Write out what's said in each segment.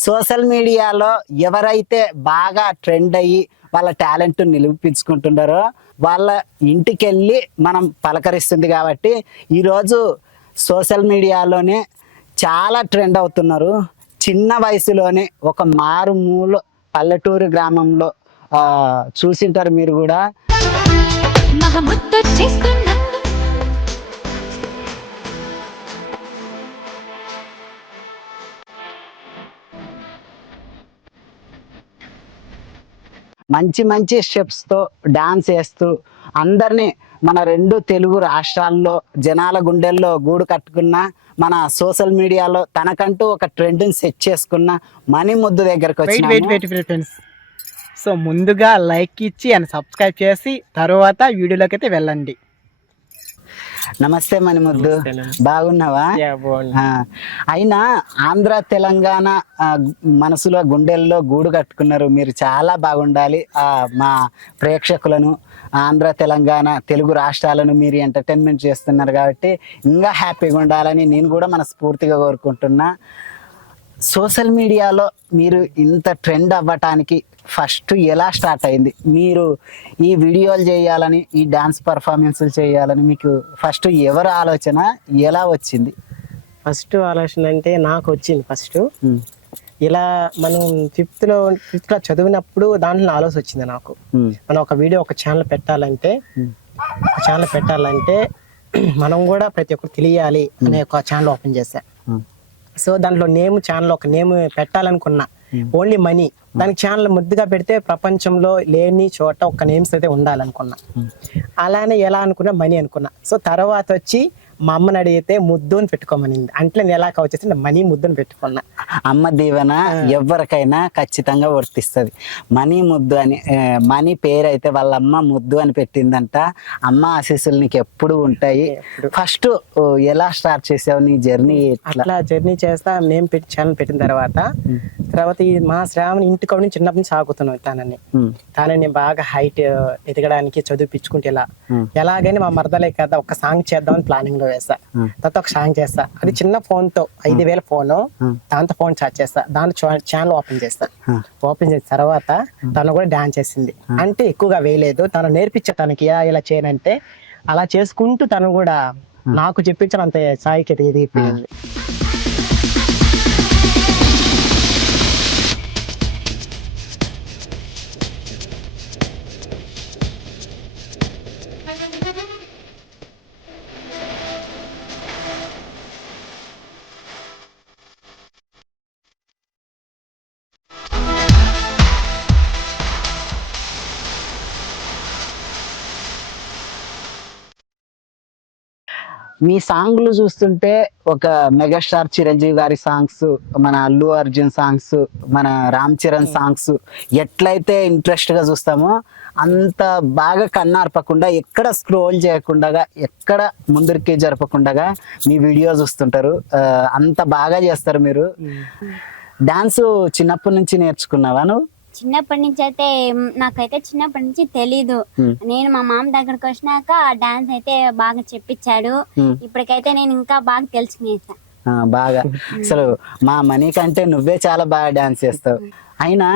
Social మీడియాలో ఎవరైతే బాగా ట్రెండ్ అయ్యి వాళ్ళ టాలెంట్ నిరూపించుకుంటున్నారో వాళ్ళ ఇంటికి వెళ్ళి మనం పలకరిస్తుంది కాబట్టి ఈరోజు సోషల్ మీడియాలోనే చాలా ట్రెండ్ అవుతున్నారు. చిన్న వయసులోనే ఒక మారుమూల పల్లెటూరు గ్రామంలో చూసింటారు మీరు కూడా. మంచి మంచి స్టెప్స్తో డాన్స్ వేస్తూ అందరినీ మన రెండు తెలుగు రాష్ట్రాల్లో జనాల గుండెల్లో గూడు కట్టుకున్న మన సోషల్ మీడియాలో తనకంటూ ఒక ట్రెండ్ని సెట్ చేసుకున్న మణి ముద్దు దగ్గరకు వచ్చి సో ముందుగా లైక్ ఇచ్చి అండ్ సబ్స్క్రైబ్ చేసి తర్వాత వీడియోలోకి అయితే వెళ్ళండి. నమస్తే మణిముద్దు, బాగున్నావా? అయినా ఆంధ్ర తెలంగాణ మనసులో గుండెల్లో గూడు కట్టుకున్నారు. మీరు చాలా బాగుండాలి. మా ప్రేక్షకులను ఆంధ్ర తెలంగాణ తెలుగు రాష్ట్రాలను మీరు ఎంటర్టైన్మెంట్ చేస్తున్నారు కాబట్టి ఇంకా హ్యాపీగా ఉండాలని నేను కూడా మనస్ఫూర్తిగా కోరుకుంటున్నా. సోషల్ మీడియాలో మీరు ఇంత ట్రెండ్ అవ్వటానికి ఫస్ట్ ఎలా స్టార్ట్ అయింది? మీరు ఈ వీడియోలు చేయాలని, ఈ డాన్స్ పర్ఫార్మెన్స్లు చేయాలని మీకు ఫస్ట్ ఎవరు ఆలోచన, ఎలా వచ్చింది? ఫస్ట్ ఆలోచన అంటే నాకు వచ్చింది. ఫస్ట్ ఇలా మనం ఫిఫ్త్లో చదివినప్పుడు దాంట్లో ఆలోచన వచ్చింది నాకు. మనం ఒక వీడియో ఒక ఛానల్ పెట్టాలంటే మనం కూడా ప్రతి ఒక్కరు తెలియాలి అనే ఒక ఛానల్ ఓపెన్ చేశా. సో దాంట్లో ఛానల్ ఒక నేమ్ పెట్టాలనుకున్నా, ఓన్లీ మనీ. దానికి ఛానల్ ముద్దుగా పెడితే ప్రపంచంలో లేని చోట ఒక నేమ్స్ అయితే ఉండాలనుకున్నా. అలానే ఎలా అనుకున్నా, మనీ అనుకున్నా. సో తర్వాత వచ్చి మా అమ్మని అడిగితే ముద్దు అని పెట్టుకోమనింది. అంటే నేను ఎలా వచ్చేసి మనీ ముద్దుని పెట్టుకున్నా. అమ్మ దీవెన ఎవరికైనా ఖచ్చితంగా వర్తిస్తుంది. మనీ ముద్దు అని, మనీ పేరు అయితే వాళ్ళ అమ్మ ముద్దు అని పెట్టిందంట. అమ్మ ఆశీస్సులు నీకు ఎప్పుడు ఉంటాయి. ఫస్ట్ ఎలా స్టార్ట్ చేసావు నీ జర్నీ? అట్లా జర్నీ చేస్తా నేమ్ పెట్టి ఛానల్ పెట్టిన తర్వాత మా శ్రావణి ఇంటికి నుంచి చిన్నప్పటి నుంచి సాగుతున్నాం. తనని బాగా హైట్ ఎదగడానికి చదివిపించుకుంటే ఎలాగైనా మా మరదలే కదా ఒక సాంగ్ చేద్దామని ప్లానింగ్ లో వేస్తా. తర్వాత ఒక సాంగ్ చేస్తా, అది చిన్న ఫోన్ తో 5,000 ఫోన్, దాంతో ఫోన్ చార్జ్ చేస్తా. దాని ఛానల్ ఓపెన్ చేస్తా. ఓపెన్ చేసిన తర్వాత తను కూడా డాన్స్ చేసింది. అంటే ఎక్కువగా వేయలేదు, తను నేర్పించే తనకి ఇలా చేయనంటే అలా చేసుకుంటూ తను కూడా నాకు చెప్పించాను. అంత స్థాయికి ఎదిగిపోయింది. మీ సాంగ్లు చూస్తుంటే ఒక మెగాస్టార్ చిరంజీవి గారి సాంగ్స్, మన అల్లు అర్జున్ సాంగ్స్, మన రామ్ చరణ్ సాంగ్స్ ఎట్లయితే ఇంట్రెస్ట్ గా చూస్తామో అంత బాగా కన్నార్పకుండా, ఎక్కడ స్క్రోల్ చేయకుండా, ఎక్కడ ముందరికి జరపకుండా మీ వీడియో చూస్తుంటారు. అంత బాగా చేస్తారు మీరు. డాన్స్ చిన్నప్పటి నుంచి నేర్చుకున్నావా నువ్వు? చిన్నప్పటి నుంచి అయితే నాకైతే చిన్నప్పటి నుంచి తెలీదు. నేను మా మామ దగ్గరకు వచ్చినాక డాన్స్ అయితే బాగా చెప్పించాడు. ఇప్పటికైతే నేను ఇంకా బాగా తెలుసుకునేసా. బాగా అసలు మా మనీ కంటే నువ్వే చాలా బాగా డాన్స్ చేస్తావు. అయినా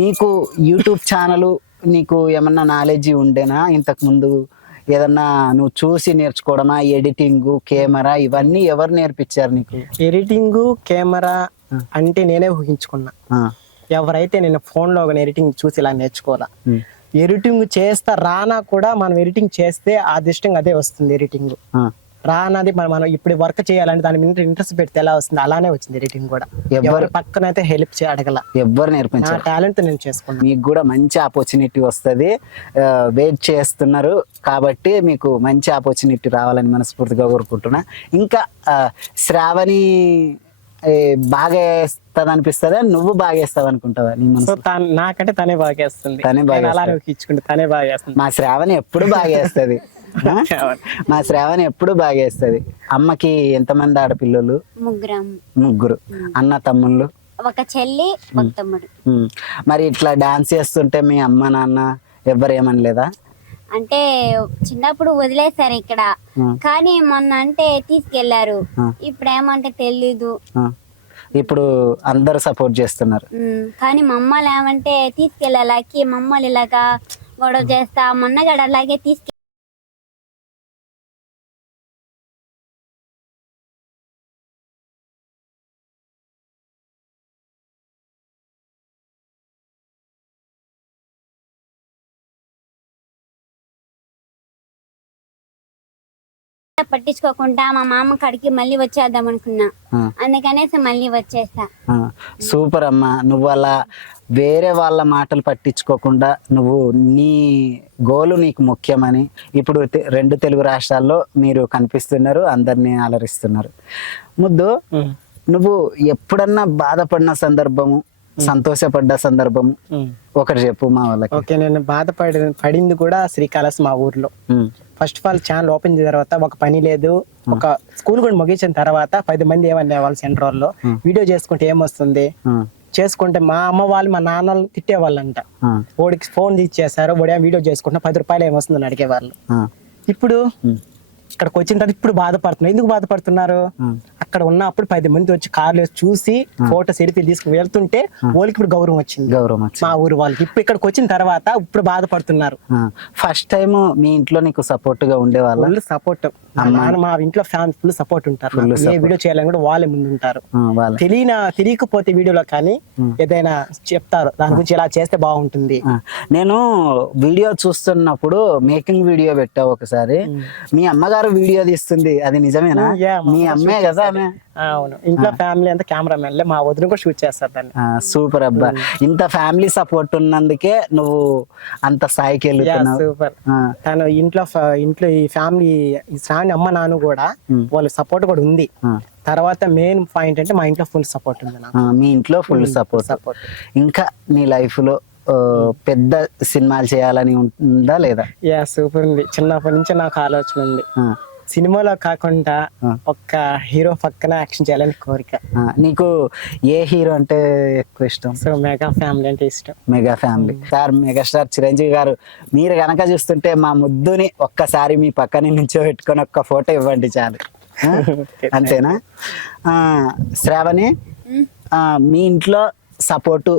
నీకు యూట్యూబ్ ఛానల్ నీకు ఏమన్నా నాలెడ్జ్ ఉండేనా ఇంతకు ముందు? ఏదన్నా నువ్వు చూసి నేర్చుకోవడమా? ఎడిటింగ్, కెమెరా ఇవన్నీ ఎవరు నేర్పించారు నీకు? ఎడిటింగ్, కెమెరా అంటే నేనే ఊహించుకున్నా. ఎవరైతే నేను ఫోన్ లో ఎడిటింగ్ చూసి ఇలా నేర్చుకోవాలా. ఎడిటింగ్ చేస్తా రానా కూడా మనం ఎడిటింగ్ చేస్తే అదృష్టంగా అదే వస్తుంది. ఎడిటింగ్ రానది మనం ఇప్పుడు వర్క్ చేయాలంటే దాని మీద ఇంట్రెస్ట్ పెడితే ఎలా వస్తుంది, అలానే వచ్చింది ఎడిటింగ్ కూడా. ఎవరు పక్కన అయితే హెల్ప్ అడగల, ఎవరు నేర్పించారు. టాలెంట్ నేను చేసుకున్నాను. మీకు కూడా మంచి ఆపర్చునిటీ వస్తుంది. వెయిట్ చేస్తున్నారు కాబట్టి మీకు మంచి ఆపర్చునిటీ రావాలని మనస్ఫూర్తిగా కోరుకుంటున్నా. ఇంకా శ్రావణి బాగా వేస్తుంది అనిపిస్తుందా, నువ్వు బాగా వేస్తావు అనుకుంటావా? నాకంటే తనే బాగా వేస్తుంది. తనే బాగా వేస్తుంది. మా శ్రావణి ఎప్పుడు బాగా వేస్తుంది. మా శ్రావణి ఎప్పుడు బాగా వేస్తుంది. అమ్మకి ఎంతమంది ఆడపిల్లలు? ముగ్గురు. అన్న తమ్ముళ్ళు? ఒక చెల్లి, ఒక తమ్ముడు. మరి ఇట్లా డాన్స్ చేస్తుంటే మీ అమ్మ నాన్న ఎవ్వరు ఏమనలేదా? అంటే చిన్నప్పుడు వదిలేశారు ఇక్కడ, కానీ మొన్న అంటే తీసుకెళ్లారు. ఇప్పుడు ఏమంటే తెలీదు. ఇప్పుడు అందరూ సపోర్ట్ చేస్తున్నారు. కానీ మా అమ్మలు ఏమంటే తీసుకెళ్ళాలకి మా అమ్మలు ఇలాగా గొడవ చేస్తా మొన్నగాడు అలాగే పట్టించుకోకుండా మా మామ కాడికి మళ్ళీ వచ్చేద్దాం అనుకున్నా, అందుకనేసి మళ్ళీ వచ్చేస్తా. సూపర్ అమ్మా, నువ్వు అలా వేరే వాళ్ళ మాటలు పట్టించుకోకుండా నువ్వు నీ గోలు నీకు ముఖ్యమని ఇప్పుడు 2 తెలుగు రాష్ట్రాల్లో మీరు కనిపిస్తున్నారు, అందరినీ అలరిస్తున్నారు. ముద్దు, నువ్వు ఎప్పుడన్నా బాధపడిన సందర్భము, సంతోషపడ్డ సందర్భము ఒకటి చెప్పు మా వాళ్ళకి. ఓకే, నేను పడింది కూడా శ్రీకాళహస్తి మా ఊర్లో. First of all channel open చేసిన తర్వాత ఒక పని లేదు, ఒక స్కూల్ కూడా ముగించిన తర్వాత 10 మంది ఏమన్నా వాళ్ళు సెంటర్ వాళ్ళు వీడియో చేసుకుంటే ఏమొస్తుంది చేసుకుంటే మా అమ్మ వాళ్ళు మా నాన్న వాళ్ళు తిట్టేవాళ్ళంట. ఓడికి ఫోన్ ఇచ్చేసారు, ఓడి వీడియో చేసుకుంటే 10 రూపాయలు ఏమొస్తుందని అడిగేవాళ్ళు. ఇప్పుడు ఇక్కడికి వచ్చిన తర్వాత ఇప్పుడు బాధపడుతున్నారు. ఎందుకు బాధపడుతున్నారు? అక్కడ ఉన్నప్పుడు 10 మంది వచ్చి కార్లు చూసి ఫోటో సెల్ఫీ తీసుకుని వెళ్తుంటే వాళ్ళకి ఇప్పుడు గౌరవం వచ్చింది మా ఊరు వాళ్ళకి. ఇప్పుడు ఇక్కడికి వచ్చిన తర్వాత ఇప్పుడు బాధపడుతున్నారు. ఫస్ట్ టైం మీ ఇంట్లో నీకు సపోర్ట్ గా ఉండే వాళ్ళు? సపోర్ట్ మా ఇంట్లో ఫ్యాన్స్ ఫుల్ సపోర్ట్ ఉంటారు. ఏ వీడియో చేయాలని కూడా వాళ్ళే ముందు ఉంటారు. తెలియకపోతే వీడియోలో కానీ ఏదైనా చెప్తారు, దాని గురించి ఇలా చేస్తే బాగుంటుంది. నేను వీడియో చూస్తున్నప్పుడు మేకింగ్ వీడియో పెట్టావు ఒకసారి, మీ అమ్మగారు వీడియో తీస్తుంది, అది నిజమేనా? మీ అమ్మే కదా? అవును, ఇంట్లో ఫ్యామిలీ అంతా కెమెరామెన్, మా వదిన కూడా షూట్ చేస్తారు దాన్ని. సూపర్ అబ్బా, ఇంత ఫ్యామిలీ సపోర్ట్ ఉన్నందుకే నువ్వు అంత స్థాయికి వెళ్తున్నావు. సూపర్. తను ఇంట్లో ఈ ఫ్యామిలీ అమ్మ నాన్న కూడా వాళ్ళ సపోర్ట్ కూడా ఉంది. తర్వాత మెయిన్ పాయింట్ అంటే మా ఇంట్లో ఫుల్ సపోర్ట్ ఉంది. మీ ఇంట్లో ఫుల్ సపోర్ట్. ఇంకా నీ లైఫ్ లో పెద్ద సినిమాలు చేయాలని ఉందా లేదా? సూపర్ ఉంది. చిన్నప్పటి నుంచి నాకు ఆలోచన ఉంది, సినిమాలో కాకుండా ఒక హీరో పక్కన యాక్షన్ చేయాలని కోరిక. నీకు ఏ హీరో అంటే ఎక్కువ ఇష్టం? సో మెగా ఫ్యామిలీ అంటే ఇష్టం. Mega family sir, megastar Chiranjeevi గారు మీరు గనక చూస్తుంటే మా ముద్దుని ఒక్కసారి మీ పక్కన నుంచో పెట్టుకొని ఒక్క ఫోటో ఇవ్వండి చాలు. అంతేనా? శ్రావణి, మీ ఇంట్లో సపోర్టు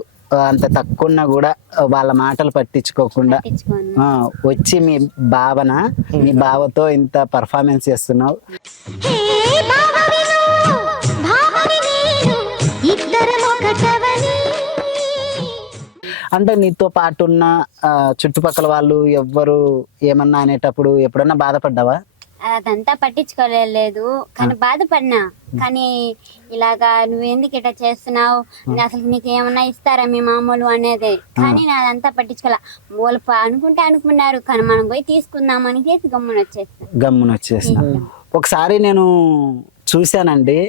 అంత తక్కువ ఉన్నా కూడా వాళ్ళ మాటలు పట్టించుకోకుండా వచ్చి మీ బావతో ఇంత పర్ఫార్మెన్స్ చేస్తున్నావు. అంటే నీతో పాటు ఉన్న చుట్టుపక్కల వాళ్ళు ఎవ్వరు ఏమన్నా అనేటప్పుడు ఎప్పుడన్నా బాధపడ్డావా? అదంతా పట్టించుకోలేదు, కానీ బాధపడినా. కానీ ఇలాగా నువ్వు ఎందుకు ఇట్లా చేస్తున్నావు, అసలు నీకు ఏమన్నా ఇస్తారా మీ మామూలు అనేది. కానీ నేను అదంతా పట్టించుకోలే. వాళ్ళు అనుకున్నారు, కానీ మనం పోయి తీసుకుందాం అని గమ్మున వచ్చేస్తా. ఒకసారి నేను చూశానండి,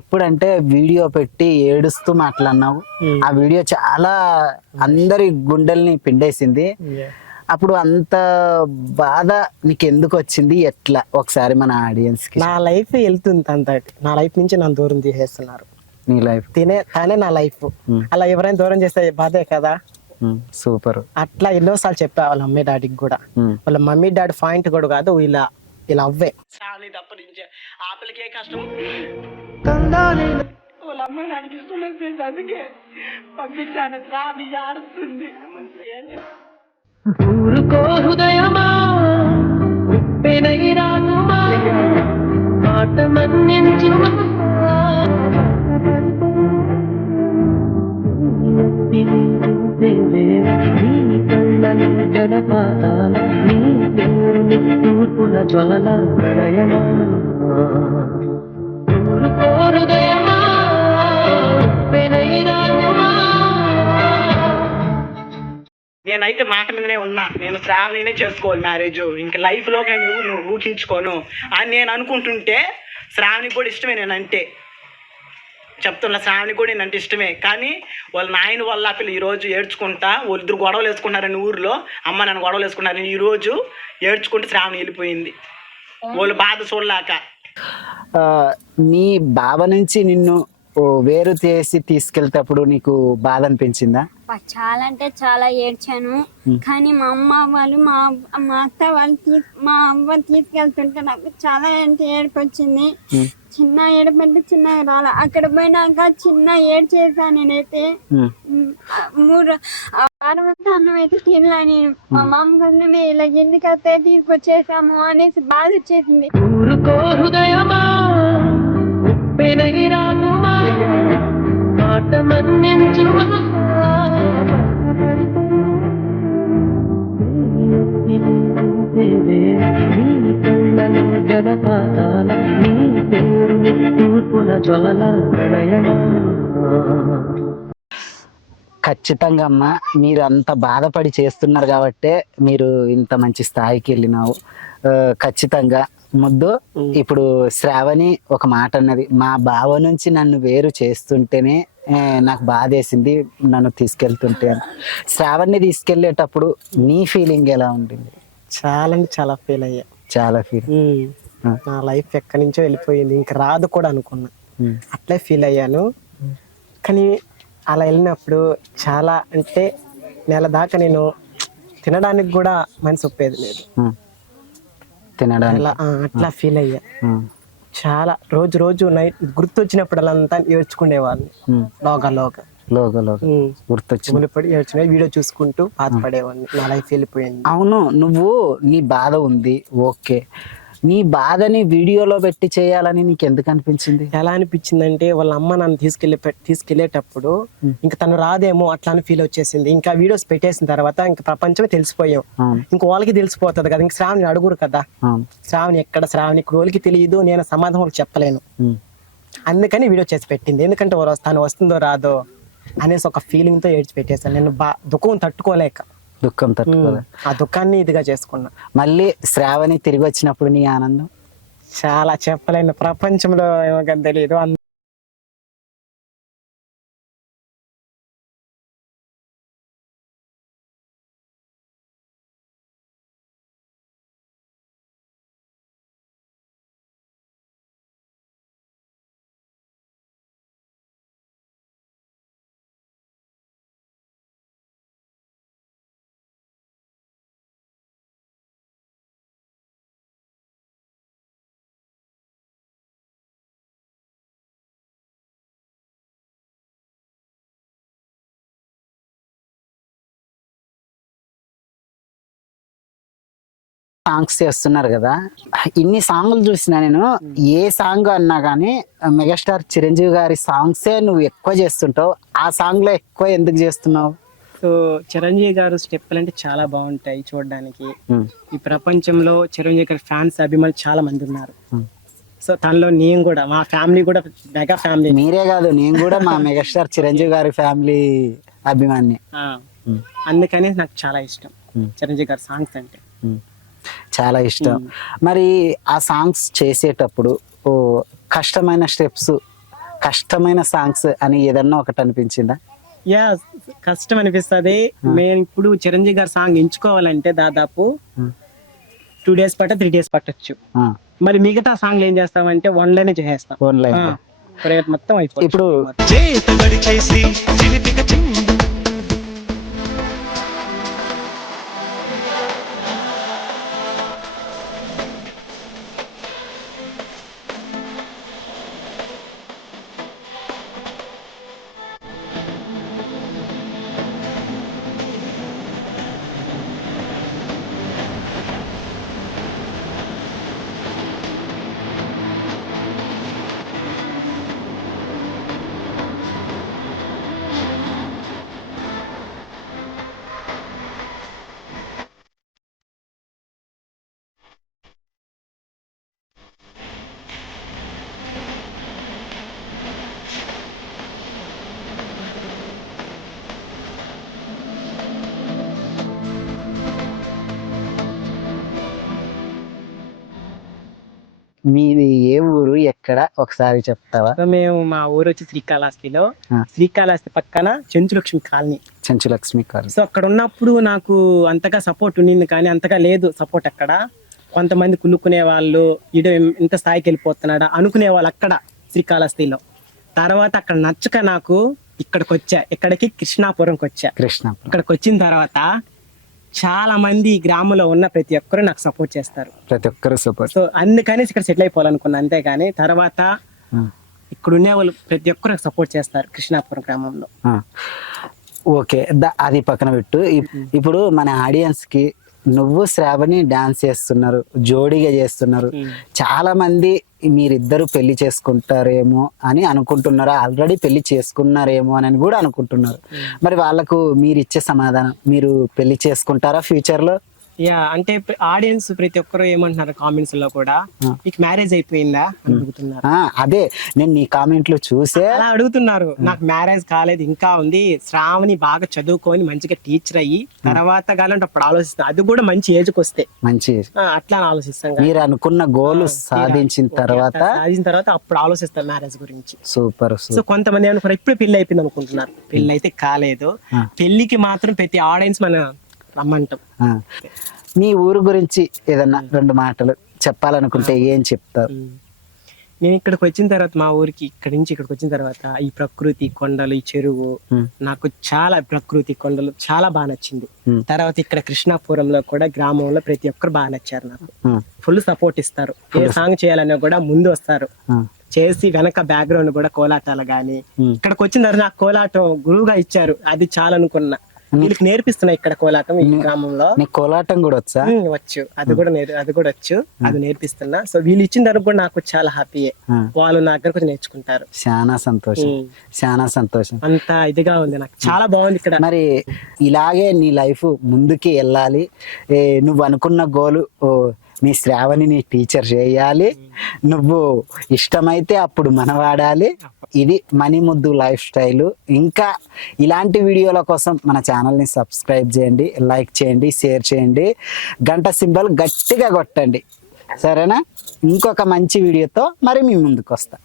ఎప్పుడంటే వీడియో పెట్టి ఏడుస్తూ మాట్లాడినావు. ఆ వీడియో చాలా అందరి గుండెల్ని పిండేసింది. అప్పుడు అంత బాధ నీకు ఎందుకు వచ్చింది, ఎట్లా? ఒకసారి మన ఆడియన్స్ కి. నా లైఫ్ వెళ్తుంది అంతటి, నా లైఫ్ నుంచి నన్ను దూరం తీసేస్తున్నారు. నీ లైఫ్ తానే నా లైఫ్. అలా ఎవరైనా దూరం చేస్తే బాధే కదా. సూపర్. అట్లా ఎన్నోసార్లు చెప్పా వాళ్ళ మమ్మీ డాడీకి కూడా. వాళ్ళ మమ్మీ డాడీ పాయింట్ కూడా కాదు, ఇలా అవ్వే తప్పనించే ఆపిలకే కష్టం. వాళ్ళ అమ్మ నడిపిస్తున్నది, అందుకే పంపించాను. రామి ఆడుతుంది. ఊరుకో హృదయమా, ఉప్పెనై రాకుమా, మాట మన్నించుమా, జలపాతాల నీ తూర్పుల జ్వాల ప్రళయమా. ఊరుకో హృదయమా, ఉప్పెనై రాకుమా. నేనైతే మాట మీదనే ఉన్నా, నేను శ్రావణినే చేసుకోవాలి మ్యారేజ్, ఇంకా లైఫ్ లో నువ్వు ఊహించుకోను అని నేను అనుకుంటుంటే, శ్రావణికి కూడా ఇష్టమే నేనంటే. చెప్తున్నా, శ్రావణికి కూడా నేనంటే ఇష్టమే. కానీ వాళ్ళ నాయన వల్ల ఆ పిల్ల ఈరోజు ఏడ్చుకుంటా, వాళ్ళిద్దరు గొడవలు వేసుకున్నారని ఊర్లో, అమ్మ నన్ను గొడవలు వేసుకున్నారని ఈరోజు ఏడ్చుకుంటూ శ్రావణి వెళ్ళిపోయింది, వాళ్ళు బాధ చూడలేక. మీ బావ నుంచి నిన్ను వేరు చేసి తీసుకెళ్తేప్పుడు నీకు బాధ అనిపించిందా? చాలా అంటే చాలా ఏడ్చాను. కానీ మా అమ్మ వాళ్ళు మా అత్త వాళ్ళు మా అవ్వ తీసుకెళ్తుంటే నాకు చాలా అంటే ఏడుపు వచ్చింది. చిన్న ఏడుపు అంటే చిన్న రాలా. అక్కడ పోయినాక చిన్న ఏడు చేశాను నేనైతే. 6 మంది అన్నం అయితే తినలా నేను. మా మామ కన్నా ఇలా ఎందుకైతే తీసుకొచ్చేసాము అనేసి బాధ వచ్చేసింది. ఖచ్చితంగా అమ్మా, మీరు అంత బాధపడి చేస్తున్నారు కాబట్టే మీరు ఇంత మంచి స్థాయికి వెళ్ళినావు. ఖచ్చితంగా ముద్దు. ఇప్పుడు శ్రావణి ఒక మాట అన్నది, మా బావ నుంచి నన్ను వేరు చేస్తుంటేనే నాకు బాధ వేసింది, నన్ను తీసుకెళ్తుంటే అని. శ్రావణ్ని తీసుకెళ్లేటప్పుడు నీ ఫీలింగ్ ఎలా ఉంటుంది? చాలా అంటే చాలా ఫీల్ అయ్యా. చాలా ఫీల్. నా లైఫ్ ఎక్కడి నుంచో వెళ్ళిపోయింది, ఇంకా రాదు కూడా అనుకున్నా. అట్లే ఫీల్ అయ్యాను. కానీ అలా వెళ్ళినప్పుడు చాలా అంటే నెల దాకా నేను తినడానికి కూడా మనసు ఒప్పేది లేదు. తినడానికి అట్లా ఫీల్ అయ్యా. చాలా రోజు నైట్ గుర్తొచ్చినప్పుడు అలా ఏడ్చుకునేవాడిని. లోగా గుర్తొచ్చి ఏడ్చుకునే వీడియో చూసుకుంటూ బాధపడేవాడిని. నా లైఫ్ వెళ్ళిపోయింది. అవును, నువ్వు నీ బాధ ఉంది ఓకే, నీ బాధని వీడియోలో పెట్టి చేయాలని నీకు ఎందుకు అనిపించింది? ఎలా అనిపించిందంటే వాళ్ళ అమ్మ నన్ను తీసుకెళ్లేటప్పుడు ఇంకా తను రాదేమో అట్లా అని ఫీల్ వచ్చేసింది. ఇంకా వీడియోస్ పెట్టేసిన తర్వాత ఇంకా ప్రపంచమే తెలిసిపోయాం. ఇంకా వాళ్ళకి తెలిసిపోతుంది కదా, ఇంకా శ్రావణి అడుగురు కదా, శ్రావణి ఎక్కడ, శ్రావణి ఇక్కడ వాళ్ళకి తెలియదు, నేను సమాధానం వాళ్ళకి చెప్పలేను. అందుకని వీడియో చేసి పెట్టింది. ఎందుకంటే తను వస్తుందో రాదో అనేసి ఒక ఫీలింగ్ తో ఏడ్చి పెట్టేశాను. నేను దుఃఖం తట్టుకోలేక ఆ దుఃఖాన్ని ఇదిగా చేసుకున్నా. మళ్ళీ శ్రావణి తిరిగి వచ్చినప్పుడు నీ ఆనందం చాలా చెప్పలేను, ప్రపంచంలో ఏమో తెలియదు. సాంగ్స్ చేస్తున్నారు కదా, ఇన్ని సాంగ్లు చూసినా నేను, ఏ సాంగ్ అన్నా కానీ మెగాస్టార్ చిరంజీవి గారి సాంగ్సే నువ్వు ఎక్కువ చేస్తుంటావు. ఆ సాంగ్ లో ఎక్కువ ఎందుకు చేస్తున్నావు? సో చిరంజీవి గారు స్టెప్పులు అంటే చాలా బాగుంటాయి చూడడానికి. ఈ ప్రపంచంలో చిరంజీవి గారి ఫ్యాన్స్ అభిమానులు చాలా మంది ఉన్నారు. సో తనలో నేను కూడా, మా ఫ్యామిలీ కూడా మెగా ఫ్యామిలీ. మీరే కాదు, నేను కూడా మా మెగాస్టార్ చిరంజీవి గారి ఫ్యామిలీ అభిమాని. అందుకని నాకు చాలా ఇష్టం చిరంజీవి గారి సాంగ్స్ అంటే, చాలా ఇష్టం. మరి ఆ సాంగ్స్ చేసేటప్పుడు కష్టమైన స్టెప్స్, కష్టమైన సాంగ్స్ అని ఏదన్నా ఒకటి అనిపించిందా? యా, కష్టం అనిపిస్తుంది. మేము ఇప్పుడు చిరంజీవి గారి సాంగ్ ఎంచుకోవాలంటే దాదాపు 2 days 3 days పట్టొచ్చు. మరి మిగతా సాంగ్లు ఏం చేస్తామంటే 1 line చేసేస్తాం. మొత్తం అయిపోయింది. ఇప్పుడు మీది ఏ ఊరు, ఎక్కడ ఒకసారి చెప్తావా? మేము మా ఊరు వచ్చి శ్రీకాళహస్తిలో, శ్రీకాళహస్తి పక్కన Chenchulakshmi colony. Chenchulakshmi colony. So అక్కడ ఉన్నప్పుడు నాకు అంతగా సపోర్ట్ ఉండింది, కానీ అంతగా లేదు సపోర్ట్ అక్కడ. కొంతమంది కులుక్కునే వాళ్ళు, ఇడు ఇంత స్థాయికి వెళ్ళిపోతున్నాడా అనుకునే వాళ్ళు అక్కడ శ్రీకాళహస్తిలో. తర్వాత అక్కడ నచ్చక నాకు ఇక్కడికి కృష్ణాపురంకి వచ్చా. కృష్ణాపురం ఇక్కడికి వచ్చిన తర్వాత చాలా మంది ఈ గ్రామంలో ఉన్న ప్రతి ఒక్కరు నాకు సపోర్ట్ చేస్తారు. ప్రతి ఒక్కరు సపోర్ట్. సో అందుకని ఇక్కడ సెటిల్ అయిపోవాలనుకున్నా. అంతేగాని తర్వాత ఇక్కడ ఉండే వాళ్ళు ప్రతి ఒక్కరు నాకు సపోర్ట్ చేస్తారు కృష్ణాపురం గ్రామంలో. ఓకే, అది పక్కన పెట్టు. ఇప్పుడు మన ఆడియన్స్ కి నువ్వు శ్రావణి డాన్స్ చేస్తున్నారు, జోడీగా చేస్తున్నారు. చాలా మంది మీరిద్దరు పెళ్లి చేసుకుంటారేమో అని అనుకుంటున్నారు, ఆల్రెడీ పెళ్లి చేసుకున్నారేమో అని కూడా అనుకుంటున్నారు. మరి వాళ్ళకు మీరు ఇచ్చే సమాధానం, మీరు పెళ్లి చేసుకుంటారా ఫ్యూచర్ లో? అంటే ఆడియన్స్ ప్రతి ఒక్కరు ఏమంటున్నారు కామెంట్స్ లో కూడా, మీకు మ్యారేజ్ అయిపోయిందా అని అడుగుతున్నారు. అదే నేను నీ కామెంట్లు చూసే అలా అడుగుతున్నారు. నాకు మ్యారేజ్ కాలేదు, ఇంకా ఉంది. శ్రావణి బాగా చదువుకొని మంచిగా టీచర్ అయ్యి తర్వాత కాలంటే అప్పుడు ఆలోచిస్తాను, అది కూడా మంచి ఏజ్కి వస్తే మంచి అట్లా ఆలోచిస్తాం. మీరు అనుకున్న గోల్ సాధించిన తర్వాత అప్పుడు ఆలోచిస్తాం మ్యారేజ్ గురించి. సూపర్. సో కొంతమంది ఏమనుకున్నారు ఇప్పుడు పెళ్లి అయిపోయింది అనుకుంటున్నారు. పెళ్లి అయితే కాలేదు. పెళ్లికి మాత్రం ప్రతి ఆడియన్స్ మన రమ్మంటాం. మీ ఊరు గురించి ఏదన్నా 2 మాటలు చెప్పాలనుకుంటే ఏం చెప్తారు? నేను ఇక్కడికి వచ్చిన తర్వాత, మా ఊరికి ఇక్కడి నుంచి ఇక్కడికి వచ్చిన తర్వాత, ఈ ప్రకృతి, కొండలు, ఈ చెరువు, నాకు చాలా ప్రకృతి కొండలు చాలా బాగా నచ్చింది. తర్వాత ఇక్కడ కృష్ణాపురంలో కూడా గ్రామంలో ప్రతి ఒక్కరు బాగా నచ్చారు. నాకు ఫుల్ సపోర్ట్ ఇస్తారు. ఏ సాంగ్ చేయాలన్నా కూడా ముందు వస్తారు చేసి, వెనక బ్యాక్గ్రౌండ్ కూడా కోలాటాలు గానీ. ఇక్కడికి వచ్చిన తర్వాత నాకు కోలాటం గురువుగా ఇచ్చారు, అది చాలా అనుకున్నా. వీళ్ళకి నేర్పిస్తున్నా ఇక్కడ కోలాటం ఈ గ్రామంలో. కోలాటం కూడా వచ్చా? వచ్చు, అది కూడా వచ్చు, అది నేర్పిస్తున్నా. సో వీళ్ళు ఇచ్చిన తర్వాత కూడా నాకు చాలా హ్యాపీయే. వాళ్ళు నా దగ్గర కొంచెం నేర్చుకుంటారు. చాలా సంతోషం, చాలా సంతోషం. అంత ఇదిగా ఉంది, నాకు చాలా బాగుంది ఇక్కడ. మరి ఇలాగే నీ లైఫ్ ముందుకి వెళ్ళాలి. నువ్వు అనుకున్న గోలు, మీ శ్రావణిని టీచర్ చేయాలి, నువ్వు ఇష్టమైతే అప్పుడు మనవాడాలి. ఇది మణిముద్దు లైఫ్ స్టైల్. ఇంకా ఇలాంటి వీడియోల కోసం మన ఛానల్ని సబ్స్క్రైబ్ చేయండి, లైక్ చేయండి, షేర్ చేయండి, గంట సింబల్ గట్టిగా కొట్టండి. సరేనా? ఇంకొక మంచి వీడియోతో మరి మీ ముందుకు వస్తా.